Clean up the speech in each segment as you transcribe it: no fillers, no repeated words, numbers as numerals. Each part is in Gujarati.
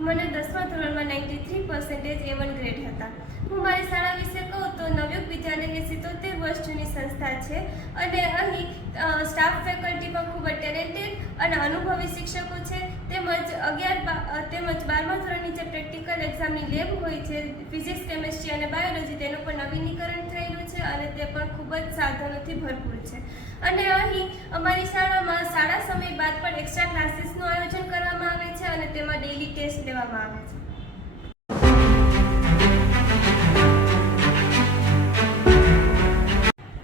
મને 10મા ધોરણમાં 93% A1 ગ્રેડ હતા। હું મારી શાળા વિશે કહું તો નવયુગ વિદ્યાલય એ 77 વર્ષ જૂની સંસ્થા છે અને અહીં સ્ટાફ ફેકલ્ટી પણ ખૂબ જ ટેલેન્ટેડ અને અનુભવી શિક્ષકો છે। તેમજ 12મા ધોરણની જે પ્રેક્ટિકલ એક્ઝામની લેબ હોય છે, ફિઝિક્સ, કેમેસ્ટ્રી અને બાયોલોજી, તેનું પણ નવીનીકરણ થયેલું છે અને તે પણ ખૂબ જ સાધનોથી ભરપૂર છે। અને અહીં અમારી શાળામાં શાળા સમય બાદ પણ એક્સ્ટ્રા ક્લાસીસનું આયોજન કરવામાં આવે છે અને તેમાં ડેઇલી ટેસ્ટ લેવામાં આવે છે।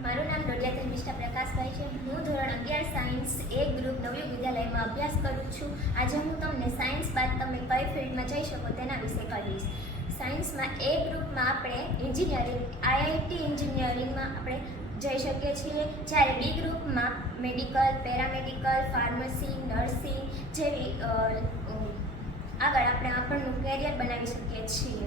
મારું નામ ડોડિયા ધર્મિષ્ઠા પ્રકાશભાઈ છે। હું ધોરણ 11 સાયન્સ A ગ્રુપ નવયુગ વિદ્યાલયમાં અભ્યાસ કરું છું। આજે હું તમને સાયન્સ બાદ તમે કઈ ફિલ્ડમાં જઈ શકો તેના વિશે કહીશ। સાયન્સમાં A ગ્રુપમાં આપણે એન્જિનિયરિંગ, IIT એન્જિનિયરિંગમાં આપણે જઈ શકીએ છીએ, જ્યારે B ગ્રુપમાં મેડિકલ, પેરામેડિકલ, ફાર્મસી, નર્સિંગ જેવી આગળ આપણે આપણું કેરિયર બનાવી શકીએ છીએ।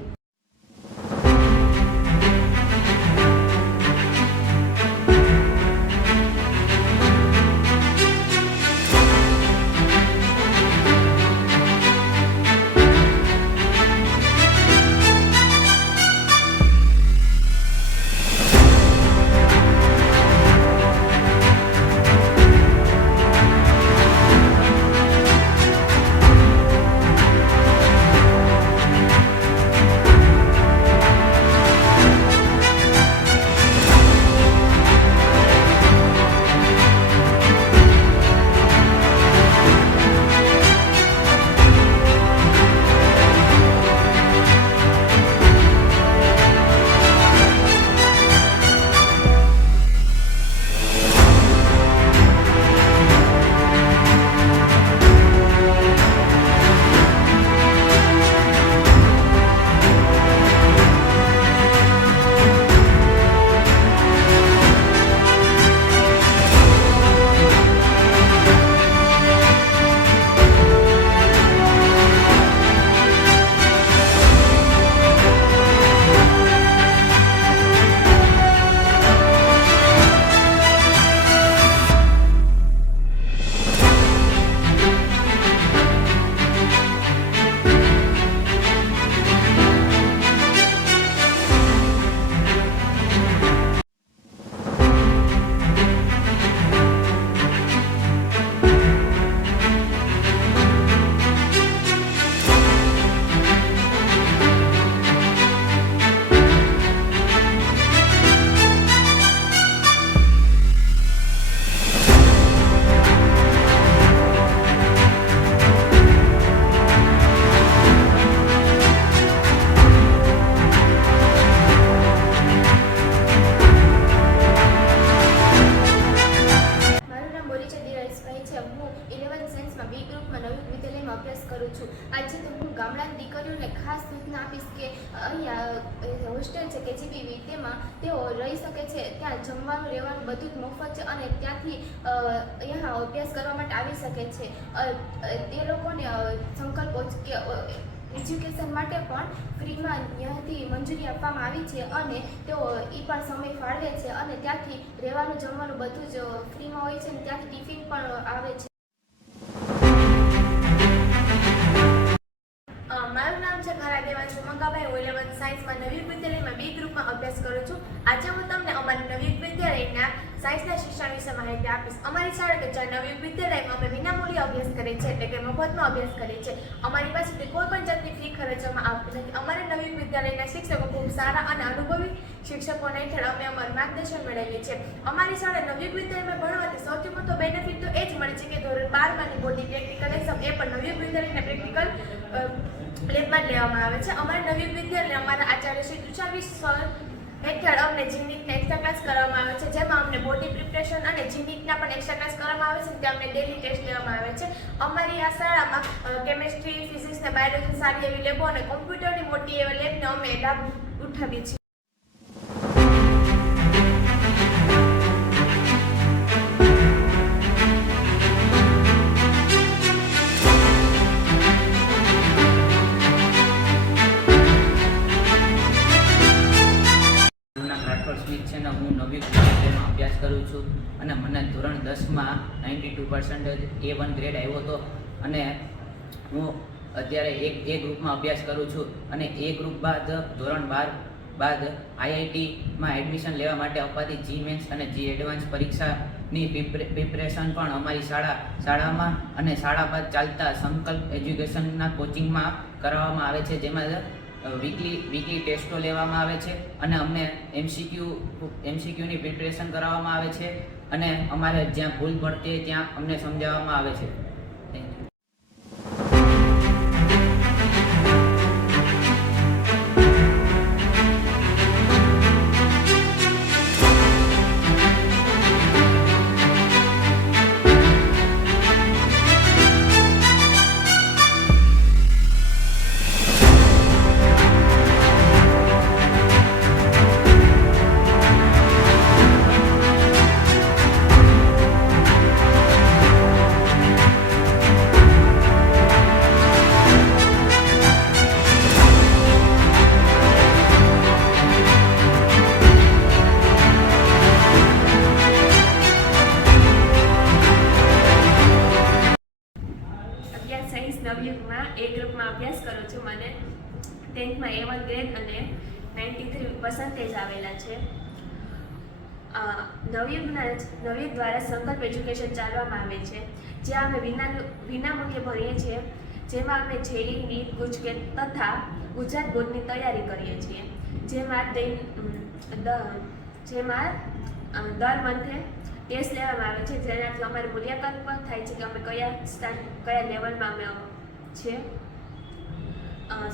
અભ્યાસ કરું છું। આજે તો હું ગામડાની દીકરીઓને ખાસ સૂચના આપીશ કે અહીંયા હોસ્ટેલ છે KGBV, તેમાં તેઓ રહી શકે છે। ત્યાં જમવાનું, રહેવાનું બધું જ મફત છે અને ત્યાંથી અહીંયા અભ્યાસ કરવા માટે આવી શકે છે। તે લોકોને સંકલ્પો કે એજ્યુકેશન માટે પણ ફ્રીમાં ત્યાંથી મંજૂરી આપવામાં આવી છે અને તેઓ એ પણ સમય ફાળવે છે અને ત્યાંથી રહેવાનું, જમવાનું બધું જ ફ્રીમાં હોય છે અને ત્યાંથી ટિફિન પણ આવે છે। મારું નામ છે ખરા દેવાંશુ મંગાભાઈ। હું 11th સાયન્સમાં નવયુગ વિદ્યાલયમાં B ગ્રુપમાં અભ્યાસ કરું છું। આજે હું તમને અમારી નવયુગ વિદ્યાલયના સાયન્સના શિક્ષણ વિશે માહિતી આપીશ। અમારી શાળા કે નવયુગ વિદ્યાલયમાં અમે વિનામૂલ્યે અભ્યાસ કરીએ છીએ, એટલે કે મફતમાં અભ્યાસ કરીએ છીએ। અમારી પાસેથી કોઈ પણ જાતની ફી ખર્ચવામાં આવતી નથી। અમારા નવયુગ વિદ્યાલયના શિક્ષકો ખૂબ સારા અને અનુભવી શિક્ષકોને હેઠળ અમે અમારું માર્ગદર્શન મેળવીએ છીએ। અમારી શાળા નવયુગ વિદ્યાલયમાં ભણવાથી સૌથી મોટો બેનિફિટ તો એ જ મળે છે કે ધોરણ 12માની બોર્ડની પ્રેક્ટિકલ એક્ઝામ એ પણ નવયુગ વિદ્યાલયના પ્રેક્ટિકલ લેબમાં જ લેવામાં આવે છે। અમારા નવયુગ વિદ્યાલય અમારા આચાર્ય શ્રી તુષારવી સર હેઠળ અમને જીનીટના એક્સ્ટ્રા ક્લાસ કરવામાં આવે છે, જેમાં અમને બોડી પ્રિપરેશન અને જીનીટના પણ એક્સ્ટ્રા ક્લાસ કરવામાં આવે છે, ત્યાં અમને ડેલી ટેસ્ટ લેવામાં આવે છે। અમારી આ શાળામાં કેમેસ્ટ્રી, ફિઝિક્સ અને બાયોલોજી સારી એવી લેબો અને કોમ્પ્યુટરની મોટી એવી લેબને અમે લાભ ઉઠાવીએ છીએ। હું નવયુગ વિદ્યાલયમાં અભ્યાસ કરું છું અને મને ધોરણ 10માં 92% A1 ગ્રેડ આવ્યો હતો અને હું અત્યારે એ ગ્રુપમાં અભ્યાસ કરું છું અને એ ગ્રુપ બાદ ધોરણ 12 બાદ આઈઆઈટીમાં એડમિશન લેવા માટે અપાતી જી મેન્સ અને જી એડવાન્સ પરીક્ષાની પ્રિપરેશન પણ અમારી શાળામાં અને શાળા બાદ ચાલતા સંકલ્પ એજ્યુકેશનના કોચિંગમાં કરાવવામાં આવે છે, જેમાં વીકલી ટેસ્ટો લેવામાં આવે છે અને અમને એમસીક્યુની પ્રિપરેશન કરાવવામાં આવે છે અને અમારે જ્યાં ભૂલ પડતી હોય ત્યાં અમને સમજાવવામાં આવે છે. Thank you. અગિયાર સાયન્સ નવયુગમાં એ ગ્રુપમાં અભ્યાસ કરું છું. મને 10થમાં A1 ગ્રેડ અને 93% આવેલા છે. નવયુગ દ્વારા સંકલ્પ એજ્યુકેશન ચાલવામાં આવે છે, જ્યાં અમે વિનામૂલ્યે ભણીએ છીએ, જેમાં અમે જેઈ, નીટ, ગુજકેટ તથા ગુજરાત બોર્ડની તૈયારી કરીએ છીએ, જેમાં દર મંથે ટેસ્ટ લેવામાં આવે છે, જેનાથી અમારે મૂલ્યાંકન પણ થાય છે કે અમે કયા લેવલમાં અમે છે.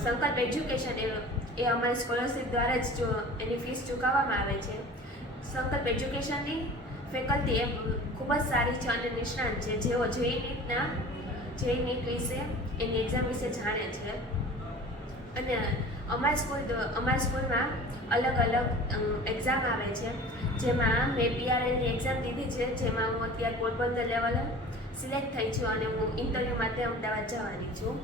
સંકલ્પ એજ્યુકેશન એ અમારી સ્કોલરશિપ દ્વારા જ એની ફીસ ચૂકવવામાં આવે છે. સંકલ્પ એજ્યુકેશનની ફેકલ્ટી એ ખૂબ જ સારી છે અને નિષ્ણાંત છે, જેઓ જેઈ નીટ વિશે એની એક્ઝામ વિશે જાણે છે. અને અમારી સ્કૂલમાં અલગ એક્ઝામ આવે છે, જેમાં મેં PRLની એક્ઝામ દીધી છે, જેમાં હું અત્યારે પોરબંદર લેવલે સિલેક્ટ થઈ છું અને હું ઇન્ટરવ્યૂ માટે અમદાવાદ જવાની છું.